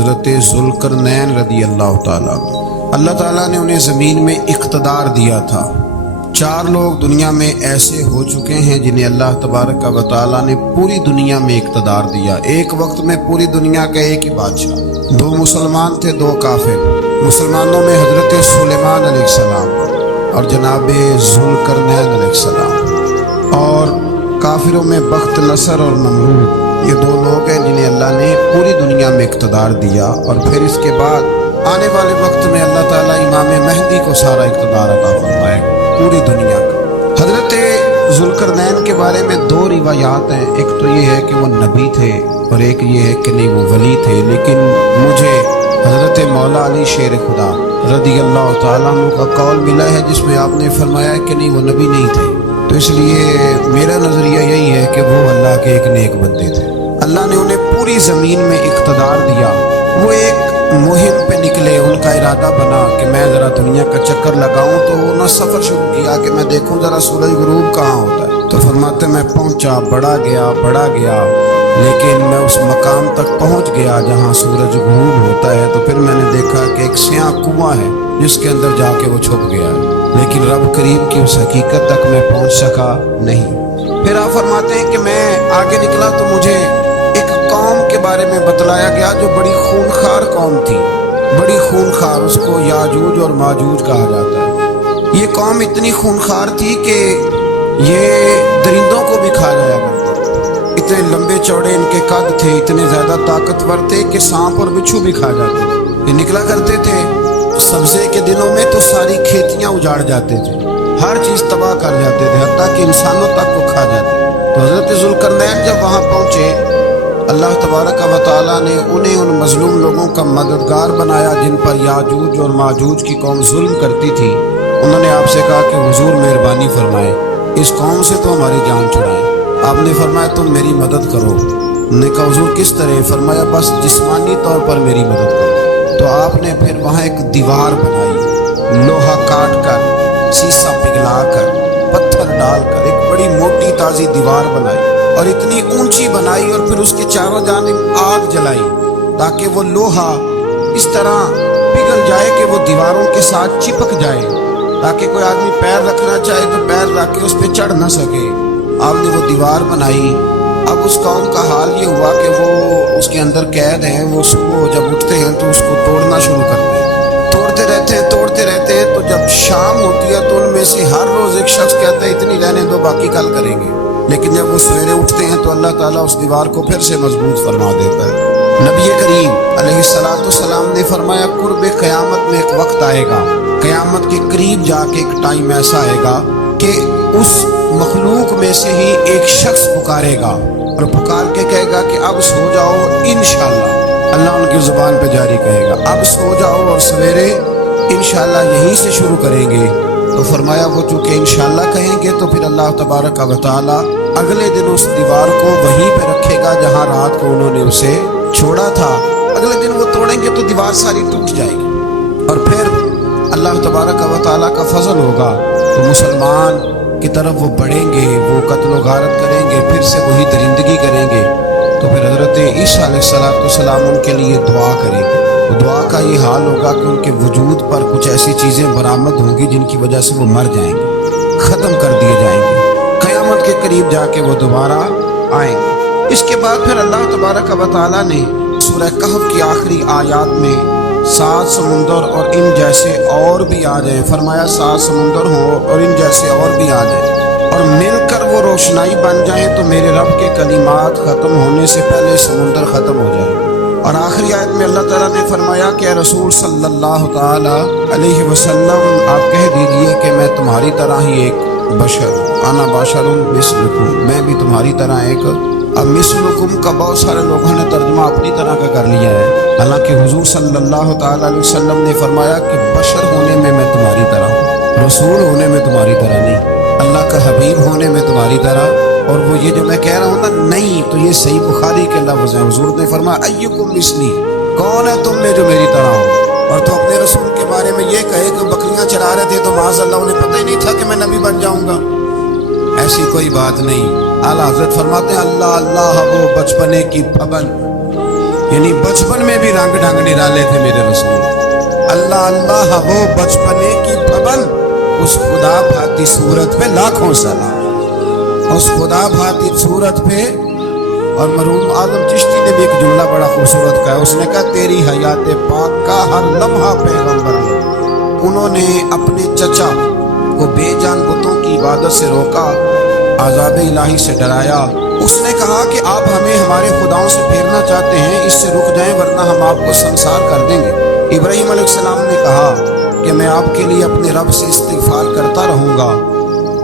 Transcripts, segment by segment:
حضرت ذوالقرنین رضی اللہ تعالیٰ عنہ۔ اللہ تعالیٰ نے انہیں زمین میں اقتدار دیا تھا۔ 4 لوگ دنیا میں ایسے ہو چکے ہیں جنہیں اللہ تبارک و تعالیٰ نے پوری دنیا میں اقتدار دیا، ایک وقت میں پوری دنیا کا ایک ہی بادشاہ۔ 2 مسلمان تھے، 2 کافر۔ مسلمانوں میں حضرت سلیمان علیہ السلام اور جناب ذوالقرنین علیہ السلام، اور کافروں میں بخت نصر اور نمرود۔ یہ 2 لوگ ہیں جنہیں اللہ نے پوری دنیا میں اقتدار دیا، اور پھر اس کے بعد آنے والے وقت میں اللہ تعالیٰ امام مہدی کو سارا اقتدار عطا فرمائے گا پوری دنیا کا۔ حضرت ذوالقرنین کے بارے میں 2 روایات ہیں، ایک تو یہ ہے کہ وہ نبی تھے اور ایک یہ ہے کہ نہیں وہ ولی تھے، لیکن مجھے حضرت مولا علی شیر خدا رضی اللہ تعالیٰ عنہ کا قول ملا ہے جس میں آپ نے فرمایا کہ نہیں وہ نبی نہیں تھے، تو اس لیے میرا نظریہ یہی ہے کہ وہ اللہ کے ایک نیک بندے تھے۔ اللہ نے انہیں پوری زمین میں اقتدار دیا۔ وہ ایک مہم پہ نکلے، ان کا ارادہ بنا کہ میں ذرا دنیا کا چکر لگاؤں، تو انہوں نے سفر شروع کیا کہ میں دیکھوں ذرا سورج غروب کہاں ہوتا ہے، تو فرماتے میں پہنچا، بڑا گیا، لیکن میں اس مقام تک پہنچ گیا جہاں سورج غروب ہوتا ہے، تو پھر میں نے دیکھا کہ ایک سیاہ کنواں ہے جس کے اندر جا کے وہ چھپ گیا ہے، لیکن رب کریم کی اس حقیقت تک میں پہنچ سکا نہیں۔ پھر آپ فرماتے ہیں کہ میں آگے نکلا تو مجھے ایک قوم کے بارے میں بتلایا گیا جو بڑی خونخوار قوم تھی، بڑی خونخوار، اس کو یاجوج اور ماجوج کہا جاتا ہے۔ یہ قوم اتنی خونخوار تھی کہ یہ درندوں کو بھی کھا جایا کرتی، اتنے لمبے چوڑے ان کے قد تھے، اتنے زیادہ طاقتور تھے کہ سانپ اور بچھو بھی کھا جاتے تھے۔ یہ نکلا کرتے تھے سبزے کے دنوں میں تو ساری کھیتیاں اجاڑ جاتے تھے، ہر چیز تباہ کر جاتے تھے، حتیٰ کہ انسانوں تک کو کھا جاتے تھے۔ تو حضرت ذوالقرنین جب وہاں پہنچے، اللہ تبارک و تعالیٰ نے انہیں ان مظلوم لوگوں کا مددگار بنایا جن پر یاجوج اور ماجوج کی قوم ظلم کرتی تھی۔ انہوں نے آپ سے کہا کہ حضور مہربانی فرمائے، اس قوم سے تو ہماری جان چھڑائیں۔ آپ نے فرمایا تم میری مدد کرو۔ انہوں نے کہا حضور کس طرح؟ فرمایا بس جسمانی طور پر میری مدد کرو۔ تو آپ نے پھر وہاں ایک دیوار بنائی، لوہا کاٹ کر، سیسا پگھلا کر، پتھر ڈال کر ایک بڑی موٹی تازی دیوار بنائی، اور اتنی اونچی بنائی، اور پھر اس کے چاروں جانب آگ جلائی تاکہ وہ لوہا اس طرح پگھل جائے کہ وہ دیواروں کے ساتھ چپک جائے، تاکہ کوئی آدمی پیر رکھنا چاہے تو پیر رکھ کے اس پہ چڑھ نہ سکے۔ آپ نے وہ دیوار بنائی۔ اب اس قوم کا حال یہ ہوا کہ وہ اس کے اندر قید ہیں، وہ صبح جب اٹھتے ہیں تو اس کو توڑنا شروع کرتے ہیں، توڑتے رہتے ہیں، تو جب شام ہوتی ہے تو ان میں سے ہر روز ایک شخص کہتا ہے اتنی رہنے دو باقی کل کریں گے، لیکن جب وہ سویرے اٹھتے ہیں تو اللہ تعالیٰ اس دیوار کو پھر سے مضبوط فرما دیتا ہے۔ نبی کریم علیہ السلام نے فرمایا قرب قیامت میں ایک وقت آئے گا، قیامت کے قریب جا کے ایک ٹائم ایسا آئے گا کہ اس مخلوق میں سے ہی ایک شخص پکارے گا اور پکار کے کہے گا کہ اب سو جاؤ انشاءاللہ۔ اللہ ان کی زبان پہ جاری کہے گا اب سو جاؤ اور سویرے انشاءاللہ یہیں سے شروع کریں گے۔ تو فرمایا وہ چونکہ انشاءاللہ کہیں گے تو پھر اللہ تبارک و تعالیٰ اگلے دن اس دیوار کو وہیں پہ رکھے گا جہاں رات کو انہوں نے اسے چھوڑا تھا۔ اگلے دن وہ توڑیں گے تو دیوار ساری ٹوٹ جائے گی، اور پھر اللہ تبارک و تعالیٰ کا فضل ہوگا تو مسلمان کی طرف وہ بڑھیں گے، وہ قتل و غارت کریں گے، پھر سے وہی درندگی کریں گے، تو پھر حضرت عیسیٰ علیہ السلام ان کے لیے دعا کریں گے۔ تو دعا کا یہ حال ہوگا کہ ان کے وجود پر کچھ ایسی چیزیں برآمد ہوں گی جن کی وجہ سے وہ مر جائیں گے، ختم کر دیے جائیں گے، قیامت کے قریب جا کے وہ دوبارہ آئیں گے۔ اس کے بعد پھر اللہ تبارک و تعالیٰ نے سورہ کہف کی آخری آیات میں 7 سمندر اور ان جیسے اور بھی آ جائیں، فرمایا 7 سمندر ہوں اور ان جیسے اور بھی آ جائیں اور مل کر وہ روشنائی بن جائیں تو میرے رب کے کلمات ختم ہونے سے پہلے سمندر ختم ہو جائے۔ اور آخری آیت میں اللہ تعالیٰ نے فرمایا کہ اے رسول صلی اللہ تعالی علیہ وسلم آپ کہہ دیجئے کہ میں تمہاری طرح ہی ایک بشر، انا بشر مثلکم، میں بھی تمہاری طرح ایک۔ اب مثلکم کا بہت سارے لوگوں نے ترجمہ اپنی طرح کا کر لیا ہے، حالانکہ حضور صلی اللہ تعالی علیہ وسلم نے فرمایا کہ بشر ہونے میں تمہاری طرح ہوں، رسول ہونے میں تمہاری طرح نہیں، اللہ کا حبیب ہونے میں تمہاری طرح۔ اور وہ یہ جو میں کہہ رہا ہوں نا نہیں، تو یہ صحیح بخاری کے لفظ ہیں، حضور نے فرمایا ایکم مثلی، کون ہے تم میں جو میری طرح ہو؟ اور تو اپنے رسول کے بارے میں یہ کہے کہ بکریاں چرا رہے تھے تو معاذ اللہ انہیں پتہ ہی نہیں تھا کہ میں نبی بن جاؤں گا، ایسی کوئی بات نہیں۔ اعلیٰ حضرت فرماتے ہیں اللہ اللہ وہ بچپنے کی پابند، یعنی بچپن میں بھی رنگ ڈھنگ نرالے تھے میرے رسول۔ اللہ اللہ وہ بچپنے کی پابند، اس خدا بھاتی صورت پہ لاکھوں سلام، اس خدا بھاتی صورت پہ۔ اور مرحوم اعظم چشتی نے بھی ایک جملہ بڑا خوبصورت کہا، اس نے کہا تیری حیات پاک کا ہر لمحہ پیغمبر ہے۔ انہوں نے اپنے چچا کو بے جان بتوں کی عبادت سے روکا، عذاب الہی سے ڈرایا۔ اس نے کہا کہ آپ ہمیں ہمارے خداؤں سے پھیرنا چاہتے ہیں، اس سے رک جائیں ورنہ ہم آپ کو سنسار کر دیں گے۔ ابراہیم علیہ السلام نے کہا کہ میں آپ کے لیے اپنے رب سے استغفار کرتا رہوں گا،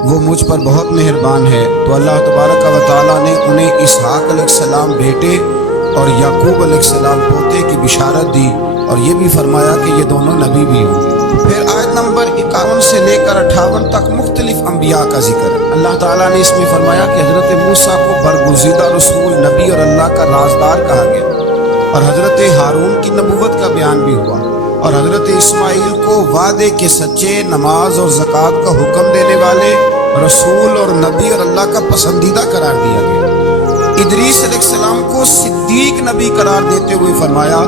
وہ مجھ پر بہت مہربان ہے۔ تو اللہ تبارک و تعالیٰ نے انہیں اسحاق علیہ السلام بیٹے اور یعقوب علیہ السلام پوتے کی بشارت دی، اور یہ بھی فرمایا کہ یہ دونوں نبی بھی ہوں گے۔ پھر آیت نمبر 51 سے لے کر 58 تک مختلف انبیاء کا ذکر ہے۔ اللہ تعالیٰ نے اس میں فرمایا کہ حضرت موسیٰ کو برگزیدہ رسول، نبی اور اللہ کا رازدار کہا گیا، اور حضرت ہارون کی نبوت کا بیان بھی ہوا، اور حضرت اسماعیل کو وعدے کے سچے، نماز اور زکوٰۃ کا حکم دینے والے رسول اور نبی اور اللہ کا پسندیدہ قرار دیا گیا۔ ادریس علیہ السلام کو صدیق نبی قرار دیتے ہوئے فرمایا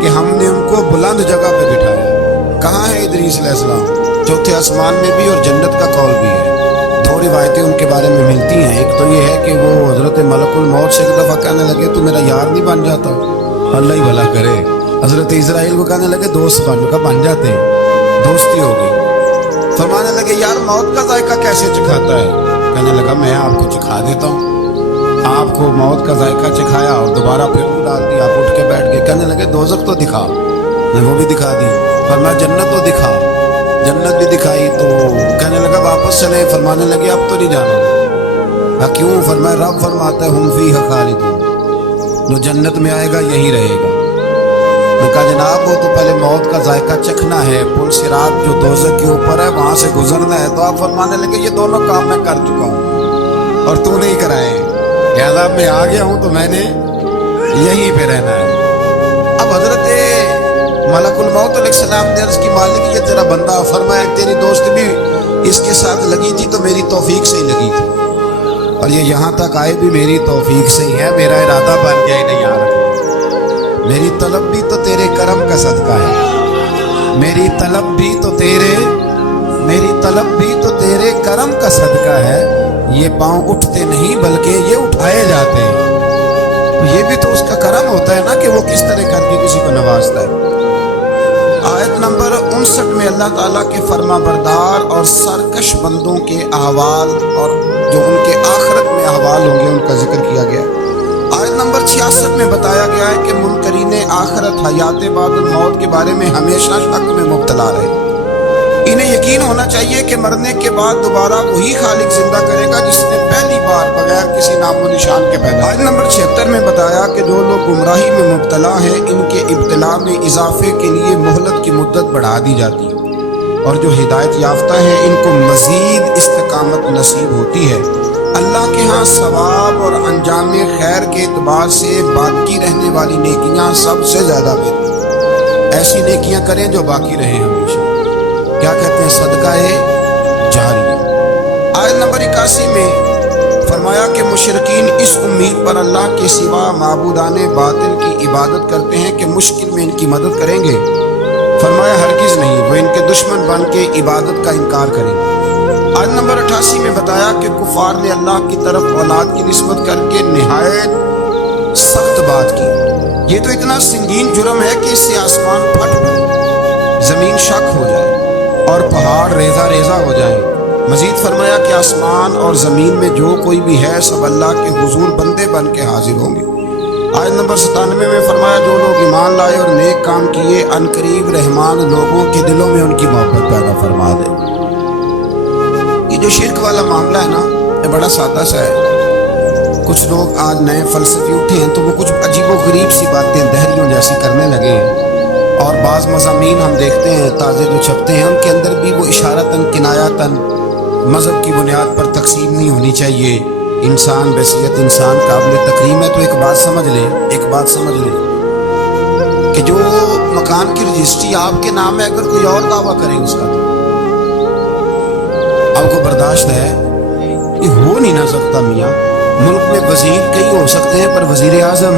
کہ ہم نے ان کو بلند جگہ پہ بٹھایا۔ کہاں ہے ادریس علیہ السلام؟ چوتھے آسمان میں بھی، اور جنت کا قول بھی ہے۔ دو روایتیں ان کے بارے میں ملتی ہیں، ایک تو یہ ہے کہ وہ حضرت ملک الموت سے ایک دفعہ کہنے لگے تو میرا یار نہیں بن جاتا؟ اللہ ہی بھلا کرے۔ حضرت اسرائیل کو کہنے لگے دوست بن جاتے ہیں، دوستی ہو گئی۔ فرمانے لگے یار موت کا ذائقہ کیسے چکھاتا ہے؟ کہنے لگا میں آپ کو چکھا دیتا ہوں۔ آپ کو موت کا ذائقہ چکھایا اور دوبارہ پھر وہ ڈال دی، آپ اٹھ کے بیٹھ گئے۔ کہنے لگے دوزخ تو دکھا، میں وہ بھی دکھا دی۔ فرمایا جنت تو دکھا، جنت بھی دکھائی۔ تو کہنے لگا واپس چلے، فرمانے لگے اب تو نہیں جانا۔ کیوں؟ فرمایا رب فرماتا ہے ہم فیہا خالدون، جو جنت میں آئے گا یہی رہے گا۔ میں کہا جناب وہ تو پہلے موت کا ذائقہ چکھنا ہے، پل صراط جو دوزخ کے اوپر ہے وہاں سے گزرنا ہے۔ تو آپ فرمانے لگے یہ دونوں کام میں کر چکا ہوں اور تو نہیں کرائے، لہٰذا میں آ گیا ہوں تو میں نے یہیں پہ رہنا ہے۔ اب حضرت ملک الموت علیہ السلام نے عرض کی مالک یہ تیرا بندہ، فرمایا تیری دوست بھی اس کے ساتھ لگی تھی تو میری توفیق سے ہی لگی تھی، اور یہ یہاں تک آئے بھی میری توفیق سے ہی ہے، میرا ارادہ بن گیا ہی نہیں آ رکھا۔ میری طلب بھی تو تیرے کرم کا صدقہ ہے، میری طلب بھی تو تیرے کرم کا صدقہ ہے۔ یہ پاؤں اٹھتے نہیں بلکہ یہ اٹھائے جاتے ہیں، تو یہ بھی تو اس کا کرم ہوتا ہے نا کہ وہ کس طرح کر کے کسی کو نوازتا ہے۔ آیت نمبر 59 میں اللہ تعالیٰ کے فرما بردار اور سرکش بندوں کے احوال اور جو ان کے آخرت میں احوال ہوں گے ان کا ذکر کیا گیا۔ آیت نمبر 66 میں بتایا گیا ہے کہ منکرین آخرت حیات بعد الموت کے بارے میں ہمیشہ شک میں مبتلا رہے۔ انہیں یقین ہونا چاہیے کہ مرنے کے بعد دوبارہ وہی خالق زندہ کرے گا جس نے پہلی بار بغیر کسی نام و نشان کے پیدا۔ آیت نمبر 76 میں بتایا کہ جو لوگ گمراہی میں مبتلا ہیں ان کے ابتلا میں اضافے کے لیے مہلت کی مدت بڑھا دی جاتی ہے، اور جو ہدایت یافتہ ہیں ان کو مزید استقامت نصیب ہوتی ہے۔ اللہ کے ہاں ثواب اور انجام خیر کے اعتبار سے باقی رہنے والی نیکیاں سب سے زیادہ بہتر، ایسی نیکیاں کریں جو باقی رہیں ہمیشہ، کیا کہتے ہیں صدقہ جاریہ۔ آیت نمبر 81 میں فرمایا کہ مشرکین اس امید پر اللہ کے سوا معبودان باطل کی عبادت کرتے ہیں کہ مشکل میں ان کی مدد کریں گے۔ فرمایا ہرگز نہیں، وہ ان کے دشمن بن کے عبادت کا انکار کریں گے۔ آیت نمبر 88 میں بتایا کہ کفار نے اللہ کی طرف اولاد کی نسبت کر کے نہایت سخت بات کی۔ یہ تو اتنا سنگین جرم ہے کہ اس سے آسمان پھٹ پڑے، زمین شک ہو جائے اور پہاڑ ریزہ ریزہ ہو جائیں۔ مزید فرمایا کہ آسمان اور زمین میں جو کوئی بھی ہے سب اللہ کے حضور بندے بن کے حاضر ہوں گے۔ آیت نمبر 97 میں فرمایا جو لوگ ایمان لائے اور نیک کام کیے عنقریب رحمان لوگوں کے دلوں میں ان کی محبت پیدا فرما دے۔ یہ جو شرک والا معاملہ ہے نا یہ بڑا سادہ سا ہے۔ کچھ لوگ آج نئے فلسفی اٹھے ہیں تو وہ کچھ عجیب و غریب سی باتیں دہریوں جیسی کرنے لگے ہیں، اور بعض مضامین ہم دیکھتے ہیں تازے جو چھپتے ہیں ان کے اندر بھی وہ اشارتاً کنایاتاً مذہب کی بنیاد پر تقسیم نہیں ہونی چاہیے، انسان بحیثیت انسان قابل تکریم ہے۔ تو ایک بات سمجھ لیں کہ جو مکان کی رجسٹری آپ کے نام ہے اگر کوئی اور دعویٰ کرے اس کا تو آپ کو برداشت ہے؟ یہ ہو نہیں نہ سکتا میاں۔ ملک میں وزیر کئی ہو سکتے ہیں پر وزیر اعظم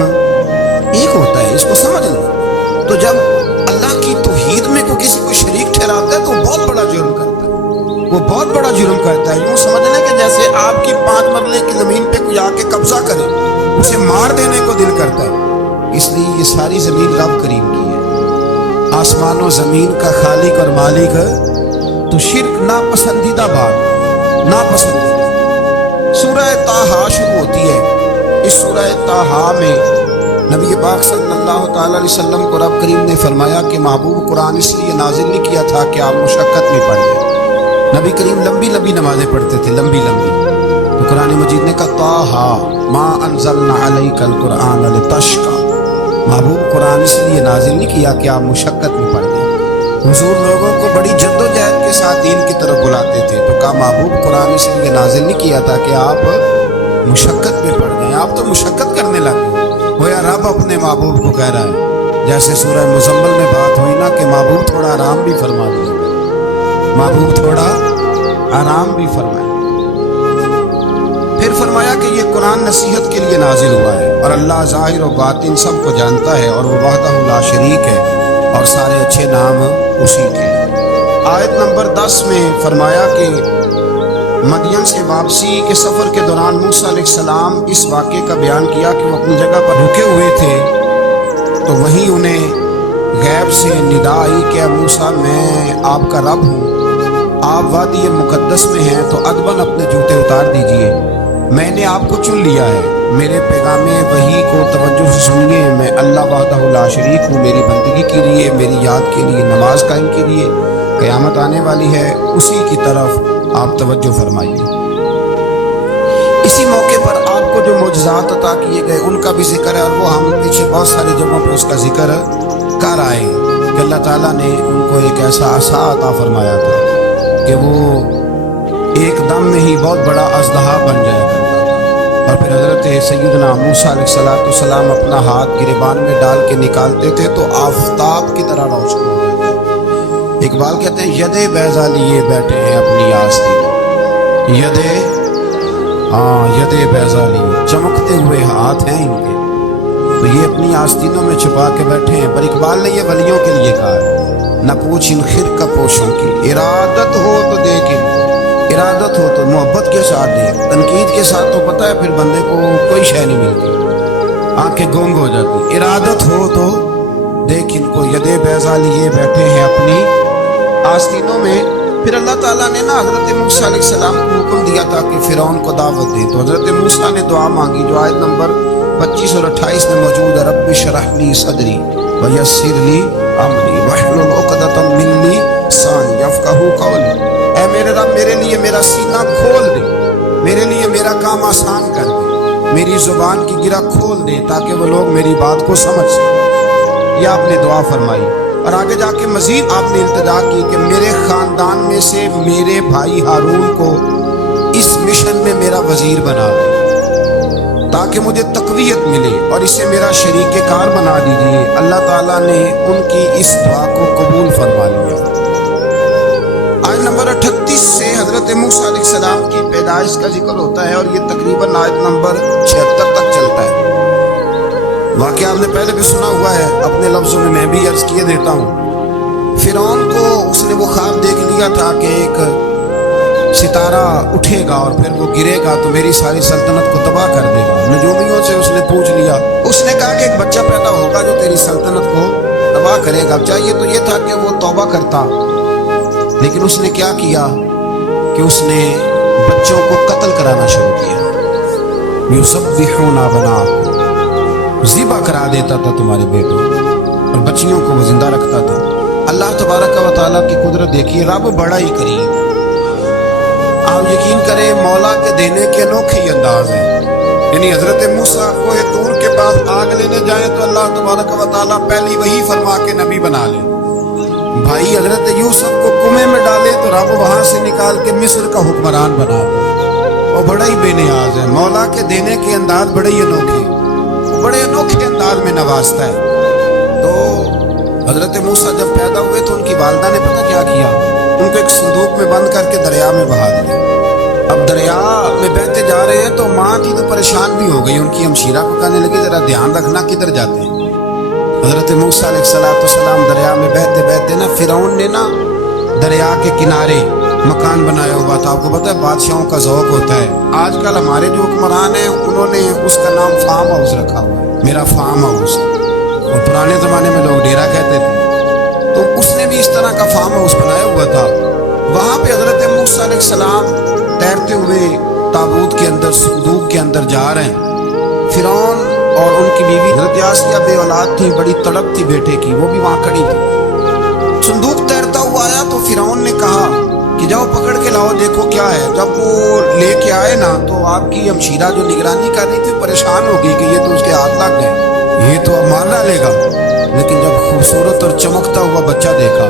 ایک ہوتا ہے، اس کو سمجھ لیں۔ تو جب اللہ کی توحید میں کوئی کسی کو شریک ٹھہراتا ہے تو وہ بہت بڑا جرم کرتا ہے، وہ بہت بڑا جرم کرتا ہے۔ یوں سمجھ لیں کہ جیسے آپ کی 5 مرلے کی زمین پہ کوئی آ کے قبضہ کرے، اسے مار دینے کو دل کرتا ہے۔ اس لیے یہ ساری زمین رب کریم کی ہے، آسمان و زمین کا خالق اور مالک ہے۔ تو شرک ناپسندیدہ بات، ناپسندیدہ۔ سورہ طٰہٰ شروع ہوتی ہے۔ اس سورہ طٰہٰ میں نبی پاک صلی اللہ تعالیٰ علیہ وسلم کو رب کریم نے فرمایا کہ محبوب قرآن اس لیے نازل نہیں کیا تھا کہ آپ مشقت میں پڑھ لیں۔ نبی کریم لمبی لمبی نمازیں پڑھتے تھے، لمبی لمبی۔ تو قرآن مجید نے کہا طٰہٰ ما انزلنا علیک القرآن لتشقیٰ، محبوب قرآن اس لیے نازل نہیں کیا کہ آپ مشقت میں پڑھ لیں۔ حضور لوگوں کو بڑی جد و جہد کے ساتھ دین کی طرف بلاتے تھے، تو کہا محبوب قرآن اس لیے نازل نہیں کیا تھا کہ آپ مشقت میں پڑھ گئے، آپ تو مشقت کرنے لگے۔ گویا رب اپنے محبوب کو کہہ رہا ہے، جیسے سورہ مزمل میں بات ہوئی نا کہ محبوب تھوڑا آرام بھی فرما دیا، محبوب تھوڑا آرام بھی فرمائے۔ پھر فرمایا کہ یہ قرآن نصیحت کے لیے نازل ہوا ہے، اور اللہ ظاہر و باطن سب کو جانتا ہے، اور وہ وحدہ لا شریک ہے، اور سارے اچھے نام اسی کے۔ آیت نمبر 10 میں فرمایا کہ مدین سے واپسی کے سفر کے دوران موسیٰ علیہ السلام اس واقعے کا بیان کیا کہ وہ اپنی جگہ پر رکے ہوئے تھے، تو وہیں انہیں غیب سے ندا آئی کہ موسیٰ میں آپ کا رب ہوں، آپ وادی مقدس میں ہیں، تو ادباً اپنے جوتے اتار دیجئے، میں نے آپ کو چن لیا ہے، میرے پیغام وحی کو توجہ سے سنیے، میں اللہ وحدہ لا شریک ہوں، میری بندگی کے لیے، میری یاد کے لیے نماز قائم کیجیے، قیامت آنے والی ہے، اسی کی طرف آپ توجہ فرمائیے۔ اسی موقع پر آپ کو جو معجزات عطا کیے گئے ان کا بھی ذکر ہے، اور وہ ہم پیچھے بہت ساری جگہوں پہ اس کا ذکر کر آئے کہ اللہ تعالیٰ نے ان کو ایک ایسا عصا عطا فرمایا تھا کہ وہ ایک دم میں ہی بہت بڑا اژدہا بن جایا کرتا تھا، اور پھر حضرت سیدنا موسیٰ علیہ السلام اپنا ہاتھ گریبان میں ڈال کے نکالتے تھے تو آفتاب کی طرح روشن ہو جاتا۔ اقبال کہتے ہیں ید بیضا لیے بیٹھے ہیں اپنی آستین، ید بیضا لیے، چمکتے ہوئے ہاتھ ہیں ان کے، تو یہ اپنی آستینوں میں چھپا کے بیٹھے ہیں۔ پر اقبال نے یہ ولیوں کے لیے کہا ہے، نہ پوچھ ان خرقہ پوشوں کی، ارادت ہو تو دیکھ، ارادت ہو تو محبت کے ساتھ دیکھ، تنقید کے ساتھ تو پتہ ہے پھر بندے کو کوئی شے نہیں ملتی، آنکھیں گونگ ہو جاتی۔ ارادت ہو تو دیکھ ان کو، ید بیضا لیے بیٹھے ہیں اپنی آستینوں میں۔ پھر اللہ تعالیٰ نے نا حضرت موسیٰ علیہ السلام کو حکم دیا تھا کہ فرعون کو دعوت دیں، تو حضرت موسیٰ نے دعا مانگی جو آیت نمبر 25 اور 28 میں موجود ہے، رب اشرح لی صدری ویسر لی امری واحلل عقدۃ من لسانی یفقہوا قولی، اے میرے رب میرے لیے میرا سینہ کھول دے، میرے لیے میرا کام آسان کر دے، میری زبان کی گرہ کھول دے تاکہ وہ لوگ میری بات کو سمجھ سکیں۔ یہ آپ نے دعا فرمائی، اور آگے جا کے مزید آپ نے التجا کی کہ میرے خاندان میں سے میرے بھائی ہارون کو اس مشن میں میرا وزیر بنا دے تاکہ مجھے تقویت ملے، اور اسے میرا شریک کار بنا دیجیے۔ اللہ تعالیٰ نے ان کی اس دعا کو قبول فرما لیا۔ آیت نمبر 38 سے حضرت موسیٰ علیہ السلام کی پیدائش کا ذکر ہوتا ہے، اور یہ تقریباً آیت نمبر 76 تک چلتا ہے۔ واقعہ آپ نے پہلے بھی سنا ہوا ہے، اپنے لفظوں میں بھی عرض کیے دیتا ہوں۔ فرعون کو اس نے وہ خواب دیکھ لیا تھا کہ ایک ستارہ اٹھے گا اور پھر وہ گرے گا تو میری ساری سلطنت کو تباہ کر دے گا۔ نجومیوں سے اس نے پوچھ لیا، اس نے کہا کہ ایک بچہ پیدا ہوگا جو تیری سلطنت کو تباہ کرے گا۔ چاہیے تو یہ تھا کہ وہ توبہ کرتا، لیکن اس نے کیا کیا کہ اس نے بچوں کو قتل کرانا شروع کیا۔ یذبحون ابناءکم، ذبح کرا دیتا تھا تمہارے بیٹوں، اور بچیوں کو وہ زندہ رکھتا تھا۔ اللہ تبارک و تعالیٰ کی قدرت دیکھیے، رب بڑا ہی کریم۔ آپ یقین کریں مولا کے دینے کے انوکھے ہی انداز ہیں۔ یعنی حضرت موسیٰ کوہ طور کے پاس آگ لینے جائیں تو اللہ تبارک و تعالیٰ پہلی وہی فرما کے نبی بنا لے۔ بھائی حضرت یوسف کو کنویں میں ڈالے تو رب وہاں سے نکال کے مصر کا حکمران بنا دے۔ وہ بڑا ہی بے نیاز ہے، مولا کے دینے کے انداز بڑے ہی انوکھے، بڑے انوکھے انداز میں نوازتا ہے۔ تو حضرت موسیٰ جب پیدا ہوئے تو ان کی والدہ نے پتہ کیا کیا، ان کو ایک صندوق میں بند کر کے دریا میں بہا دیا۔ اب دریا میں بہتے جا رہے ہیں تو ماں تھی تو پریشان بھی ہو گئی، ان کی ہمشیرہ کو کہنے لگی ذرا دھیان رکھنا کدھر جاتے ہیں۔ حضرت موسیٰ علیہ السلام دریا میں بہتے بہتے نا فرعون نے نا دریا کے کنارے مکان بنایا ہوا تھا. آپ کو پتہ ہے بادشاہوں کا ذوق ہوتا ہے. آج کل ہمارے جو حکمران ہیں انہوں نے اس کا نام فارم ہاؤس رکھا ہوا ہے, میرا فارم ہاؤس. اور پرانے زمانے میں لوگ ڈیرا کہتے تھے, تو اس نے بھی اس طرح کا فارم ہاؤس بنایا ہوا تھا. وہاں پہ حضرت موسیٰ علیہ السلام تیرتے ہوئے تابوت کے اندر صندوق کے اندر جا رہے ہیں. فرعون اور ان کی بیوی حضرت آسیہ بے اولاد تھی, بڑی تڑپ تھی بیٹے کی, وہ بھی وہاں کھڑی تھی. صندوق تیرتا ہوا آیا تو فرعون نے کہا کہ جاؤ پکڑ کے لاؤ دیکھو کیا ہے. جب وہ لے کے آئے نا تو آپ کی ہمشیرہ جو نگرانی کر رہی تھی پریشان ہو گئی کہ یہ تو اس کے ہاتھ لگ گئے, یہ تو اب مار ڈالے گا. لیکن جب خوبصورت اور چمکتا ہوا بچہ دیکھا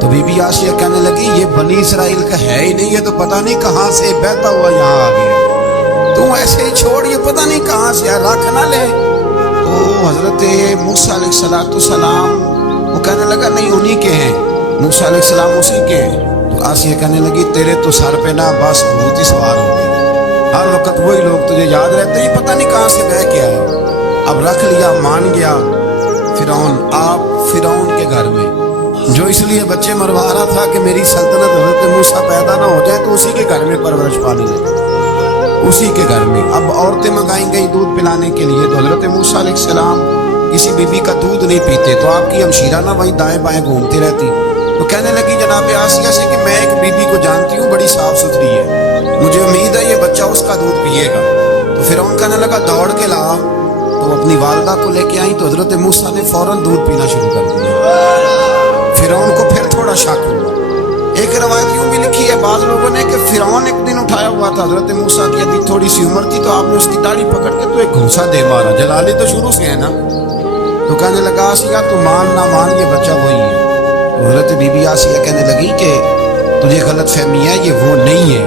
تو بی بی آسیہ کہنے لگی یہ بنی اسرائیل کا ہے ہی نہیں, یہ تو پتہ نہیں کہاں سے بہتا ہوا یہاں آ گیا. تو ایسے ہی چھوڑ, یہ پتہ نہیں کہاں سے رکھ نہ لے. تو حضرت موسیٰ علیہ السلام وہ کہنے لگا نہیں انہی کے ہیں. موسیٰ علیہ السلام اسی کے ہیں. تو آسیہ کہنے لگی تیرے تو سر پہ نا بس بھوت ہی سوار ہو گئے, ہر وقت وہی لوگ تجھے یاد رہتے, یہ پتہ نہیں کہاں سے بہ کے آئے. اب رکھ لیا, مان گیا فرعون. آپ فرعون کے گھر میں جو اس لیے بچے مروا رہا تھا کہ میری سلطنت حضرت موسیٰ پیدا نہ ہو جائے, تو اسی کے گھر میں پرورش پانے لگے, اسی کے گھر میں. اب عورتیں منگائیں گئی دودھ پلانے کے لیے, تو حضرت موسیٰ علیہ السلام کسی بیوی کا دودھ نہیں پیتے, تو آپ کی ہمشیرہ نہ وہیں دائیں بائیں گھومتی رہتی. تو کہنے لگی جناب آسیہ سے کہ میں ایک بیوی کو جانتی ہوں, بڑی صاف ستھری ہے, مجھے امید ہے یہ بچہ اس کا دودھ پیے گا. تو فرعون کہنے لگا دوڑ کے لا. تو اپنی والدہ کو لے کے آئیں تو حضرت موسیٰ نے فوراً دودھ پینا شروع کر دیا. فرعون کو پھر تھوڑا شک ہوا. ایک روایت یوں بھی لکھی ہے بعض لوگوں نے کہ فرعون ایک دن اٹھایا ہوا تھا حضرت موسیٰ کی ابھی تھوڑی سی عمر تھی, تو آپ نے اس کی داڑھی پکڑ کے تو ایک گھونسا دے مارا. جلالی تو شروع سے ہے نا. تو کہنے لگا آسیہ تو مان نہ مان یہ بچہ وہی ہے. تو حضرت بی بی آسیہ کہنے لگی کہ تجھے غلط فہمی ہے, یہ وہ نہیں ہے.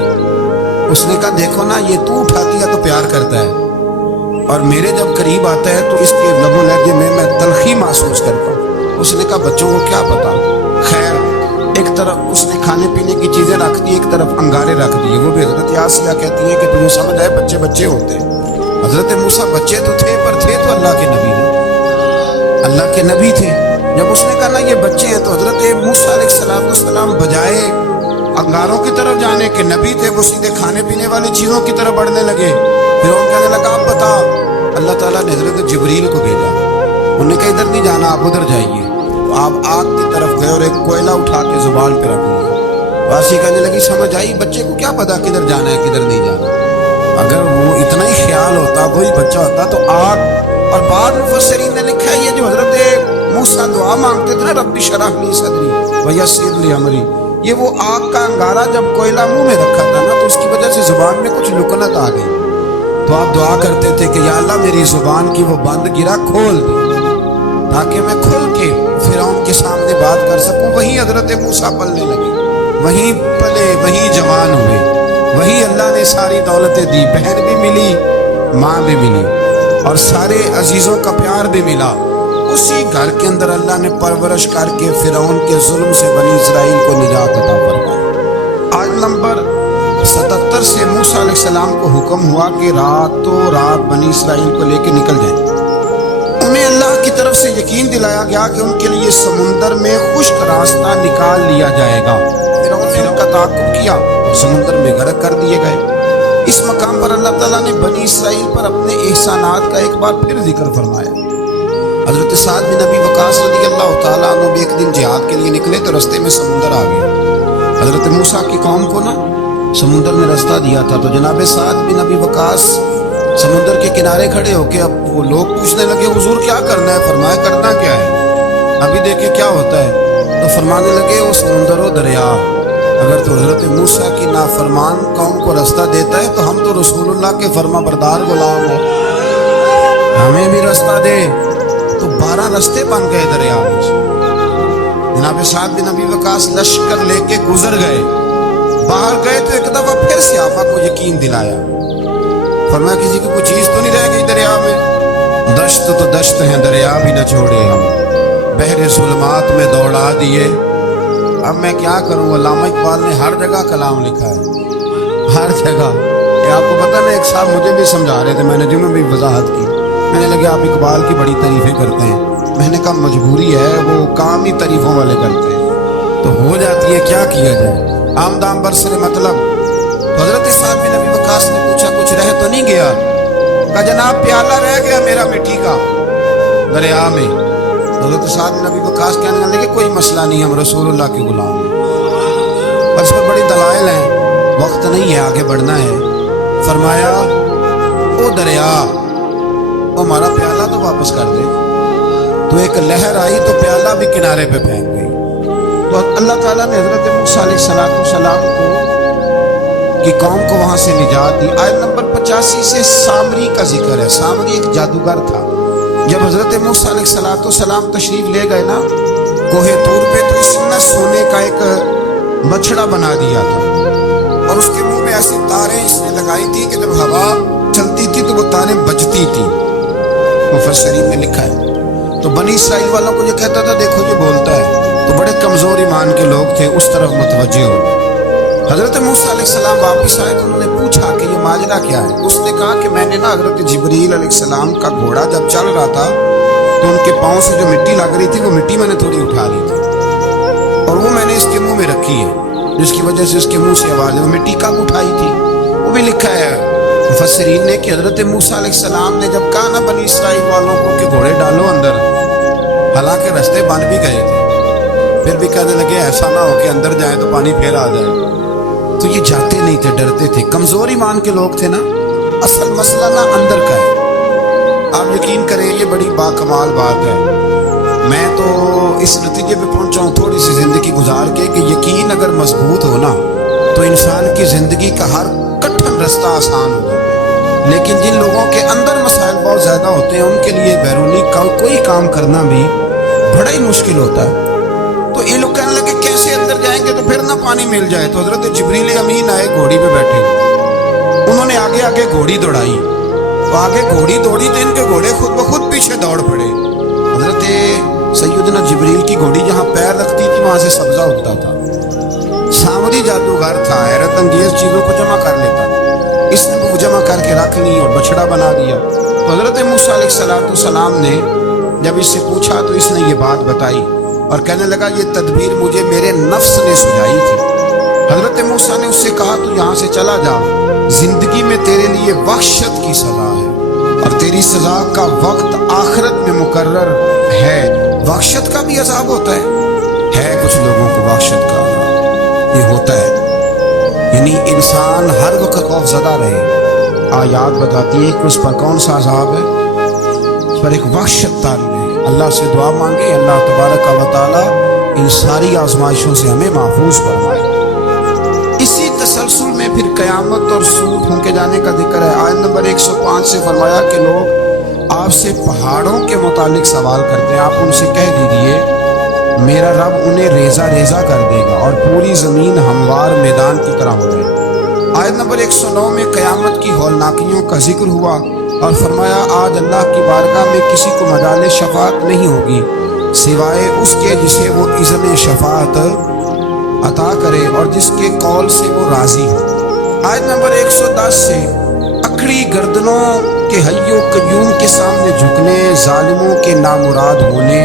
اس نے کہا دیکھو نا یہ تو اٹھاتی ہے تو پیار کرتا ہے, اور میرے جب قریب آتا ہے تو اس کے لب و لہجے میں تلخی محسوس کرتا ہوں. اس نے کہا بچوں کو کیا پتا. خیر ایک طرف اس نے کھانے پینے کی چیزیں رکھ دی, ایک طرف انگارے رکھ دیے. وہ بھی حضرت آسیہ کہتی ہیں کہ تجھے سمجھ آئے بچے بچے ہوتے ہیں. حضرت موسیٰ بچے تو تھے پر تھے تو اللہ کے نبی نے, اللہ کے نبی تھے. جب اس نے کہا نا یہ بچے ہیں تو حضرت موسیٰ علیہ السلام بجائے انگاروں کی طرف جانے کے نبی تھے, وہ سیدھے کھانے پینے والی چیزوں کی طرف بڑھنے لگے. پھر ان کہنے لگا آپ بتا. اللہ تعالیٰ نے حضرت جبریل کو بھیجا, انہوں نے کہا ادھر نہیں جانا آپ ادھر جائیے. تو آپ آگ کی طرف گئے اور ایک کوئلہ اٹھا کے زبان پہ رکھ لیا. واسی کہنے لگی سمجھ آئی بچے کو کیا پتا کدھر جانا ہے کدھر نہیں جانا. اگر وہ اتنا ہی خیال ہوتا وہی بچہ ہوتا تو آگ. اور بعد مفسرین نے لکھا ہے یہ جو حضرت موسیٰ دعا مانگتے تھے رب اشرح لی صدری ویسر لی امری, یہ وہ آگ کا انگارہ جب کوئلہ منہ میں رکھا تھا نا تو اس کی وجہ سے زبان میں کچھ لکنت آ گئی. تو آپ دعا کرتے تھے کہ یا اللہ میری زبان کی وہ بند گرا کھول دے تاکہ میں کھل کے فرعون کے سامنے بات کر سکوں. وہیں حضرت موسیٰ پلنے لگے, وہیں پلے, وہیں جوان ہوئے, وہیں اللہ نے ساری دولتیں دی. بہن بھی ملی, ماں بھی ملی, اور سارے عزیزوں کا پیار بھی ملا. اسی گھر کے اندر اللہ نے پرورش کر کے فرعون کے ظلم سے بنی اسرائیل کو نجات عطا فرمائی. آیت نمبر 77 سے موسیٰ علیہ السلام کو حکم ہوا کہ راتوں رات بنی اسرائیل کو لے کے نکل جائیں. انہیں اللہ کی طرف سے یقین دلایا گیا کہ ان کے لیے سمندر میں خشک راستہ نکال لیا جائے گا. فرعون نے ان کا تعاقب کیا اور سمندر میں غرق کر دیے گئے. اس مقام پر اللہ تعالیٰ نے بنی اسرائیل پر اپنے احسانات کا ایک بار پھر ذکر فرمایا. حضرت سعد بن ابی وقاص رضی اللہ تعالیٰ عنہ بھی ایک دن جہاد کے لیے نکلے تو رستے میں سمندر آ گیا. حضرت موسیٰ کی قوم کو نا سمندر نے رستہ دیا تھا. تو جناب سعد بن ابی وقاص سمندر کے کنارے کھڑے ہو کے اب وہ لوگ پوچھنے لگے حضور کیا کرنا ہے. فرمایا کرنا کیا ہے, ابھی دیکھیں کیا ہوتا ہے. تو فرمانے لگے وہ سمندر و دریا اگر تو حضرت موسیٰ کی نافرمان قوم کو رستہ دیتا ہے تو ہم تو رسول اللہ کے فرما بردار غلام ہیں, ہمیں بھی رستہ دے. تو 12 رستے بن گئے دریا میں. جناب سعد بن ابی وقاص لشکر لے کے گزر گئے, باہر گئے تو ایک دفعہ پھر صحابہ کو یقین دلایا. فرمایا کسی کی کوئی چیز تو نہیں رہ گئی دریا میں. دشت تو دشت ہیں دریا بھی نہ چھوڑے ہم, بحر ظلمات میں دوڑا دیے. اب میں کیا کروں, علامہ اقبال نے ہر جگہ کلام لکھا ہے, ہر جگہ. یہ آپ کو پتہ نا ایک صاحب مجھے بھی سمجھا رہے تھے, میں نے جمعہ بھی وضاحت کی. میں نے لگا آپ اقبال کی بڑی تعریفیں کرتے ہیں. میں نے کہا مجبوری ہے، وہ کام ہی تعریفوں والے کرتے ہیں تو ہو جاتی ہے، کیا کیا جائے. آمدام برسر مطلب. تو حضرت سعد بن ابی وقاص نے پوچھا کچھ رہ تو نہیں گیا؟ کہا جناب پیالہ رہ گیا میرا مٹی کا دریا میں. حضرت سعد بن ابی وقاص کہنے لگے کوئی مسئلہ نہیں، ہم رسول اللہ کے غلام ہیں. بس پر بڑی دلائل ہیں، وقت نہیں ہے، آگے بڑھنا ہے. فرمایا او دریا، وہ ہمارا پیالہ تو واپس کر دے. تو ایک لہر آئی تو پیالہ بھی کنارے پہ پھینک گئی. تو اللہ تعالیٰ نے حضرت موسیٰ علیہ السلام کی قوم کو وہاں سے نجات دی. آیت نمبر 85 سے سامری کا ذکر ہے. سامری ایک جادوگر تھا. جب حضرت موسیٰ علیہ السلام تشریف لے گئے نا کوہ طور پہ، تو اس نے سونے کا ایک بچڑا بنا دیا تھا اور اس کے منہ میں ایسی تاریں اس نے لگائی تھی کہ جب ہوا چلتی تھی تو وہ تاریں بجتی تھی. مفسرین نے لکھا ہے. تو بنی اسرائیل والوں کو یہ کہتا تھا دیکھو یہ بولتا ہے. تو بڑے کمزور ایمان کے لوگ تھے، اس طرف متوجہ ہو. حضرت موسیٰ علیہ السلام واپس آئے تو انہوں نے پوچھا کہ یہ ماجرا کیا ہے. اس نے کہا کہ میں نے نا حضرت جبریل علیہ السلام کا گھوڑا جب چل رہا تھا تو ان کے پاؤں سے جو مٹی لگ رہی تھی وہ مٹی میں نے تھوڑی اٹھا لی تھی اور وہ میں نے اس کے منہ میں رکھی ہے، جس کی وجہ سے اس کے منہ سے آواز ہے. وہ مٹی کب اٹھائی تھی وہ بھی لکھا ہے مفسرین نے کہ حضرت موسیٰ علیہ السلام نے جب کہا نا بنی اسرائیل والوں کو کہ گھوڑے ڈالو اندر، حالانکہ رستے بند بھی گئے تھے، پھر بھی کہنے لگے ایسا نہ ہو کہ اندر جائیں تو پانی پھر آ جائے. تو یہ جاتے نہیں تھے، ڈرتے تھے، کمزور ایمان کے لوگ تھے نا. اصل مسئلہ نا اندر کا ہے. آپ یقین کریں یہ بڑی باکمال بات ہے. میں تو اس نتیجے پہ پہنچا ہوں تھوڑی سی زندگی گزار کے کہ یقین اگر مضبوط ہو نا تو انسان کی زندگی کا ہر کٹھن رستہ آسان ہو جاتا ہے. لیکن جن لوگوں کے اندر مسائل بہت زیادہ ہوتے ہیں ان کے لیے بیرونی کوئی کام کرنا بھی بڑا ہی مشکل ہوتا ہے. تو یہ لوگ کہنے لگے کیسے اندر جائیں گے تو پھر نہ پانی مل جائے. تو حضرت جبریل امین آئے گھوڑی پہ بیٹھے، انہوں نے آگے آگے گھوڑی دوڑائی. تو آگے گھوڑی دوڑی تو ان کے گھوڑے خود بخود پیچھے دوڑ پڑے. حضرت سیدنا جبریل کی گھوڑی جہاں پیر رکھتی تھی وہاں سے سبزہ اگتا تھا. سامری جادوگر تھا، حیرت انگیز چیزوں کو جمع کر لیتا. اس نے وہ جمع کر کے رکھ لی اور بچڑا بنا دیا. تو حضرت موسیٰ علیہ السلام نے جب اس سے پوچھا تو اس نے یہ بات بتائی اور کہنے لگا یہ تدبیر مجھے میرے نفس نے سجائی تھی. حضرت موسیٰ نے اس سے کہا تو یہاں سے چلا جا، زندگی میں تیرے لیے وحشت کی سزا ہے اور تیری سزا کا وقت آخرت میں مقرر ہے. وحشت کا بھی عذاب ہوتا ہے کچھ لوگوں کو وحشت کا عذاب یہ ہوتا ہے. یعنی انسان ہر وقت خوف زدہ رہے. آیات بتاتی ہے کہ اس پر کون سا عذاب ہے، اس پر ایک وحشت تاری ہے. اللہ سے دعا مانگے اللہ تبارک و تعالی ان ساری آزمائشوں سے ہمیں محفوظ فرمائے. اسی تسلسل میں پھر قیامت اور سور پھونکے جانے کا ذکر ہے. آیت نمبر 105 سے فرمایا کہ لوگ آپ سے پہاڑوں کے متعلق سوال کرتے ہیں، آپ ان سے کہہ دیجئے میرا رب انہیں ریزہ ریزہ کر دے گا اور پوری زمین ہموار میدان کی طرح ہو جائے. آیت نمبر 109 میں قیامت کی ہولناکیوں کا ذکر ہوا اور فرمایا آج اللہ کی بارگاہ میں کسی کو مجال شفاعت نہیں ہوگی سوائے اس کے جسے وہ اذن شفاعت عطا کرے اور جس کے قول سے وہ راضی ہو. آیت نمبر 110 سے اکڑی گردنوں کے حی و قیوم کے سامنے جھکنے، ظالموں کے نامراد ہونے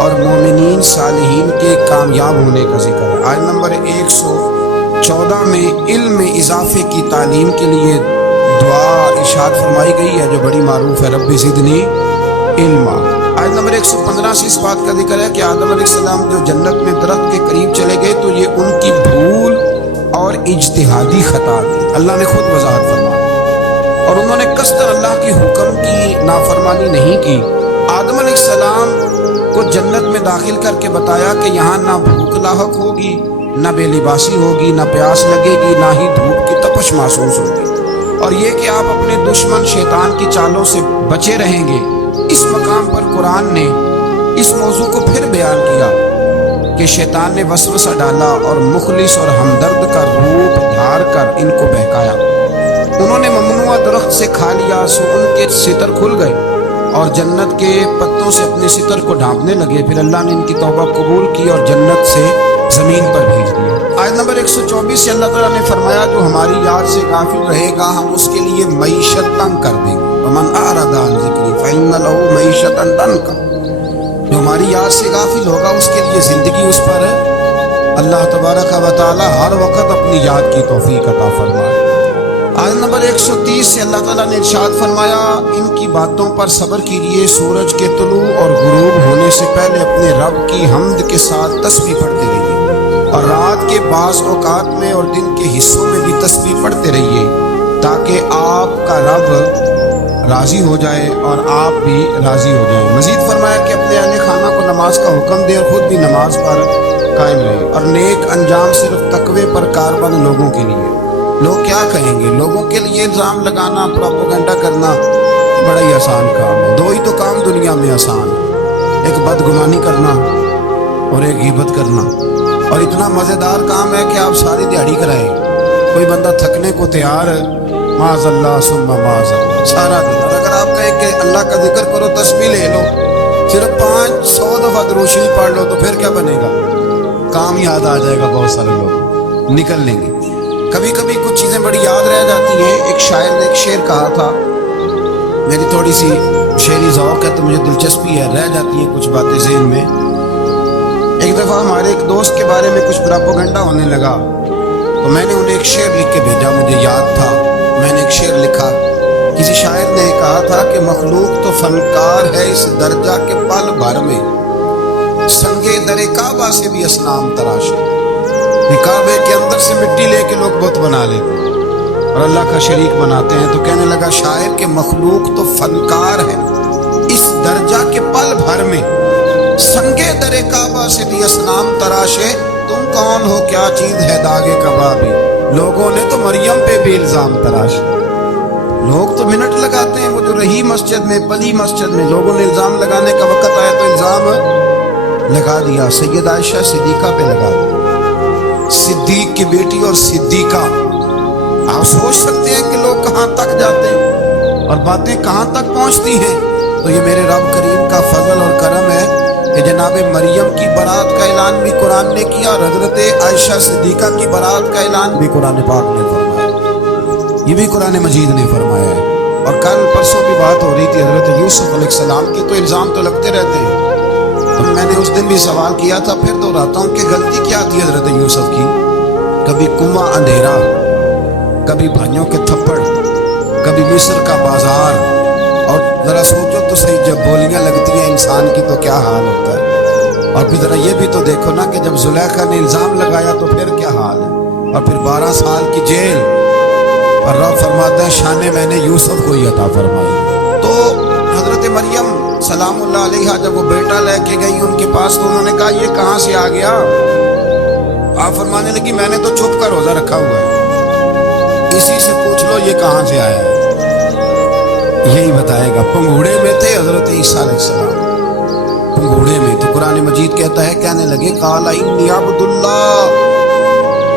اور مومنین صالحین کے کامیاب ہونے کا ذکر ہے. آیت نمبر 114 میں علم میں اضافے کی تعلیم کے لیے دعا ارشاد فرمائی گئی ہے جو بڑی معروف ہے، رب زدنی علما. آیت نمبر 115 سے اس بات کا ذکر ہے کہ آدم علیہ السلام جو جنت میں درخت کے قریب چلے گئے تو یہ ان کی بھول اور اجتہادی خطا تھی. اللہ نے خود وضاحت فرمائی اور انہوں نے قصداً اللہ کے حکم کی نافرمانی نہیں کی. آدم علیہ السلام کو جنت میں داخل کر کے بتایا کہ یہاں نہ بھوک لاحق ہوگی، نہ بے لباسی ہوگی، نہ پیاس لگے گی، نہ ہی دھوپ کی تپش محسوس ہوگی، اور یہ کہ آپ اپنے دشمن شیطان کی چالوں سے بچے رہیں گے. اس مقام پر قرآن نے اس موضوع کو پھر بیان کیا کہ شیطان نے وسوسہ ڈالا اور مخلص اور ہمدرد کا روپ دھار کر ان کو بہکایا. انہوں نے ممنوع درخت سے کھا لیا سو ان کے ستر کھل گئے اور جنت کے پتوں سے اپنے ستر کو ڈھانپنے لگے. پھر اللہ نے ان کی توبہ قبول کی اور جنت سے زمین پر بھیج دیا. آیت نمبر 124 سے اللہ تعالیٰ نے فرمایا جو ہماری یاد سے غافل رہے گا ہم اس کے لیے معیشت تنگ کر دیں گے ومن اعرض عن ذکری فإن له معیشۃ ضنکا، جو ہماری یاد سے غافل ہوگا اس کے لیے زندگی اس پر اللہ تبارک و تعالی ہر وقت اپنی یاد کی توفیق عطا فرمائے۔ آیت نمبر 130 سے اللہ تعالیٰ نے ارشاد فرمایا، ان کی باتوں پر صبر کیجیے، سورج کے طلوع اور غروب ہونے سے پہلے اپنے رب کی حمد کے ساتھ تسبیح پڑھتے رہیے، اور رات کے بعض اوقات میں اور دن کے حصوں میں بھی تسبیح پڑھتے رہیے، تاکہ آپ کا رب راضی ہو جائے اور آپ بھی راضی ہو جائیں۔ مزید فرمایا کہ اپنے اہل خانہ کو نماز کا حکم دے اور خود بھی نماز پر قائم رہے، اور نیک انجام صرف تقوی پر کاربند لوگوں کے لیے۔ لوگ کیا کہیں گے؟ لوگوں کے لیے الزام لگانا، پروپیگنڈا کرنا بڑا ہی آسان کام ہے۔ دو ہی تو کام دنیا میں آسان ہے، ایک بدگمانی کرنا اور ایک غیبت کرنا، اور اتنا مزیدار کام ہے کہ آپ ساری دیہڑی کرائیں، کوئی بندہ تھکنے کو تیار ہے، معاذ اللہ ثم معاذ اللہ، سارا دن۔ اور اگر آپ کہیں کہ اللہ کا ذکر کرو، تسبیح لے لو، صرف 500 دفعہ درود شریف پڑھ لو، تو پھر کیا بنے گا؟ کام یاد آ جائے گا، بہت سارے لوگ نکل لیں گے۔ کبھی کبھی کچھ چیزیں بڑی یاد رہ جاتی ہیں۔ ایک شاعر نے ایک شعر کہا تھا، میری تھوڑی سی شعری ذوق ہے تو مجھے دلچسپی ہے، رہ جاتی ہیں کچھ باتیں ذہن میں۔ ایک دفعہ ہمارے ایک دوست کے بارے میں کچھ پروپیگنڈا ہونے لگا، تو میں نے انہیں ایک شعر لکھ کے بھیجا، مجھے یاد تھا، میں نے ایک شعر لکھا۔ کسی شاعر نے کہا تھا کہ مخلوق تو فنکار ہے اس درجہ کے پل بھر میں، سنگے در کعبہ سے بھی اصنام تراشے۔ کعبے کے اندر سے مٹی لے کے لوگ بت بنا لیتے ہیں اور اللہ کا شریک بناتے ہیں۔ تو کہنے لگا شاعر کہ مخلوق تو فنکار ہے اس درجہ کے پل بھر میں، سنگے در کعبہ سے بھی اصنام تراشے، تم کون ہو کیا چیز ہے داغے کبابی، لوگوں نے تو مریم پہ بھی الزام تراشے۔ لوگ تو منٹ لگاتے ہیں، وہ جو رہی مسجد میں، پلی مسجد میں، لوگوں نے الزام لگانے کا وقت آیا تو الزام لگا دیا، سید عائشہ صدیقہ پہ لگا دیا، صدیق کی بیٹی اور صدیقہ۔ آپ سوچ سکتے ہیں کہ لوگ کہاں تک جاتے ہیں اور باتیں کہاں تک پہنچتی ہیں۔ تو یہ میرے رب کریم کا فضل اور کرم ہے کہ جناب مریم کی برات کا اعلان بھی قرآن نے کیا، اور حضرت عائشہ صدیقہ کی برات کا اعلان بھی قرآن پاک نے فرمایا، یہ بھی قرآن مجید نے فرمایا ہے۔ اور کل پرسوں بھی بات ہو رہی تھی حضرت یوسف علیہ السلام کی، تو الزام تو لگتے رہتے ہیں۔ تو میں نے اس دن بھی سوال کیا تھا، پھر دہراتا ہوں کہ غلطی کیا تھی حضرت یوسف کی؟ کبھی کنواں اندھیرا، کبھی بھائیوں کے تھپڑ، کبھی مصر کا بازار، اور ذرا سوچو تو صحیح، جب بولیاں لگتی ہیں انسان کی تو کیا حال ہوتا ہے۔ اور پھر ذرا یہ بھی تو دیکھو نا کہ جب زلیخا نے الزام لگایا تو پھر کیا حال ہے، اور پھر 12 سال کی جیل، اور رب فرماتا ہے شان میں نے یوسف کو ہی عطا فرمائی۔ تو حضرت مریم سلام اللہ علیہ جب وہ بیٹا لے کے گئی ان کے پاس، تو انہوں نے کہا یہ کہاں سے آ گیا؟ آپ فرمانے لگی میں نے تو چھپ کر روزہ رکھا ہوا ہے، اسی سے پوچھ لو یہ کہاں سے آیا ہے، یہی بتائے گا۔ پنگھوڑے میں تھے حضرت عیسیٰ علیہ السلام، پنگھوڑے میں۔ تو قرآن مجید کہتا ہے، کہنے لگے قال انی عبد اللہ،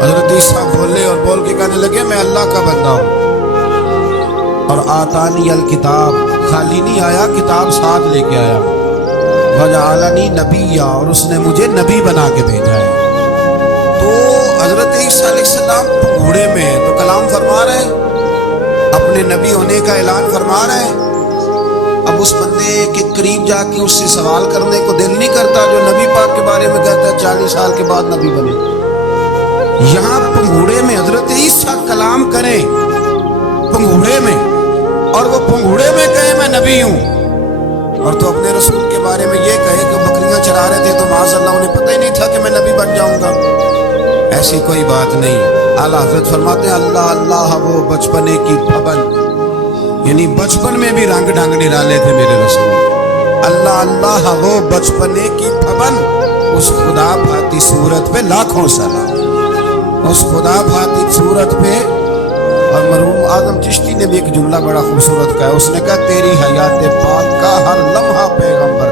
حضرت عیسیٰ بولے اور بول کے کہنے لگے میں اللہ کا بندہ ہوں۔ اور آتانی الکتاب، خالی نہیں آیا، کتاب ساتھ لے کے آیا، وجعلنی نبیا، اور اس نے مجھے نبی بنا کے بھیجا ہے۔ تو حضرت عیسیٰ علیہ السلام پنگھوڑے میں ہیں، تو کلام فرما رہے ہیں، اپنے نبی ہونے کا اعلان فرما رہے ہیں۔ اب اس بندے کے قریب جا کے اس سے سوال کرنے کو دل نہیں کرتا جو نبی پاک کے بارے میں کہتا ہے 40 سال کے بعد نبی بنے۔ یہاں پنگھوڑے میں حضرت عیسیٰ کلام کریں، پنگھوڑے میں، اور وہ پنگھوڑے میں کہے میں نبی ہوں، اور تو اپنے رسول کے بارے میں یہ کہے کہ بکریاں چرا رہے تھے تو معاذ اللہ انہیں پتہ ہی نہیں تھا کہ میں نبی بن جاؤں گا۔ ایسی کوئی بات نہیں۔ اعلیٰ حضرت فرماتے ہیں اللہ اللہ وہ بچپنے کی پھبن، یعنی بچپن میں بھی رنگ ڈھنگ نرالے تھے میرے رسول۔ اللہ اللہ وہ بچپنے کی پھبن، اس خدا بھاتی صورت پہ لاکھوں سلام، اس خدا بھاتی صورت پہ۔ اور مرحوم اعظم چشتی نے بھی ایک جملہ بڑا خوبصورت کہا، اس نے کہا تیری حیات پاک کا ہر لمحہ پیغمبر